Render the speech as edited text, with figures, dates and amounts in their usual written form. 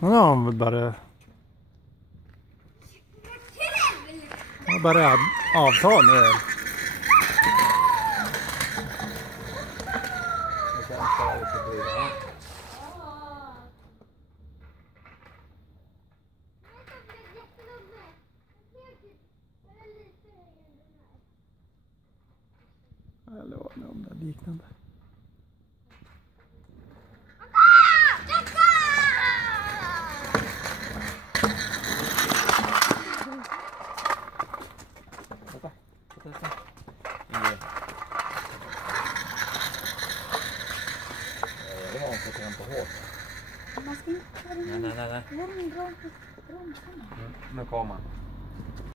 Ja, bara avta nu. Eller om det är liknande. Det var inte på hårt. Man ska inte... Nej. Nu kommer han.